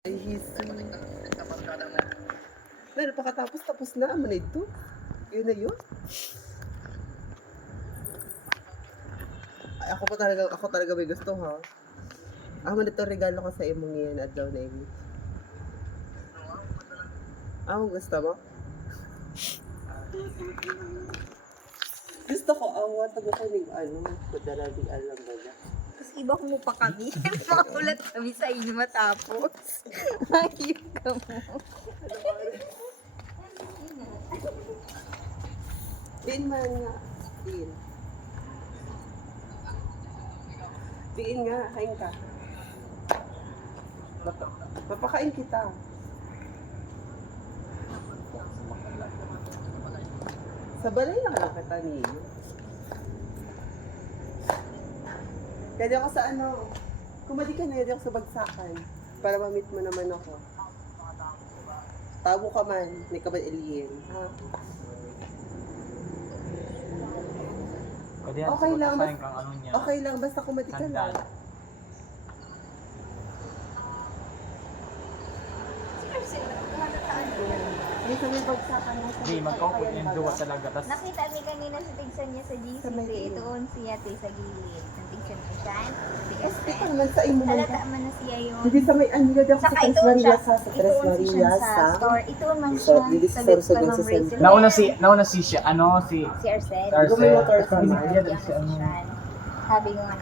Ay, pero pakatapos na, amo na ito. Yun na yun. Ay, ako talaga may gusto ha. Amo na ito regalo ko sa imong yan at daw na ini. Amo gusto mo? Gusto ko, awat ako ko ng madaraming alam ba niya. Tapos iba mo pa kami. Makulat kami sa inyo matapos. Ayun ka mo. Din man nga. Din. Din nga, kain ka. Papakain kita. Sa balay lang kita niyo. Kaya ako sa kumadi ka na, ako sa bagsakan. Para ma-meet mo naman ako. Tabo ka man, may ka ba iliyin? Ha? Okay lang, okay lang, basta kumadi ka lang. Hindi sa may bagsakan mo. Hindi, mag-open yung duwa talaga. Nakita mi kanina sa tigsan niya sa GCB. Itoon siya te sa gilid. Ang tigsan ko siya. Ito naman sa imo man. Halata man na siya yun. Hindi sa may anyo daw sa Saka Tres itoon siya. Marias sa Tres Itoon siya Marias sa sa store. Itoon man siya. Sa store sa Ma'am Gonzales. Rachel. Nauna si siya, Si Arcel. Gumawa ka sa Arcel. Sabi ko nga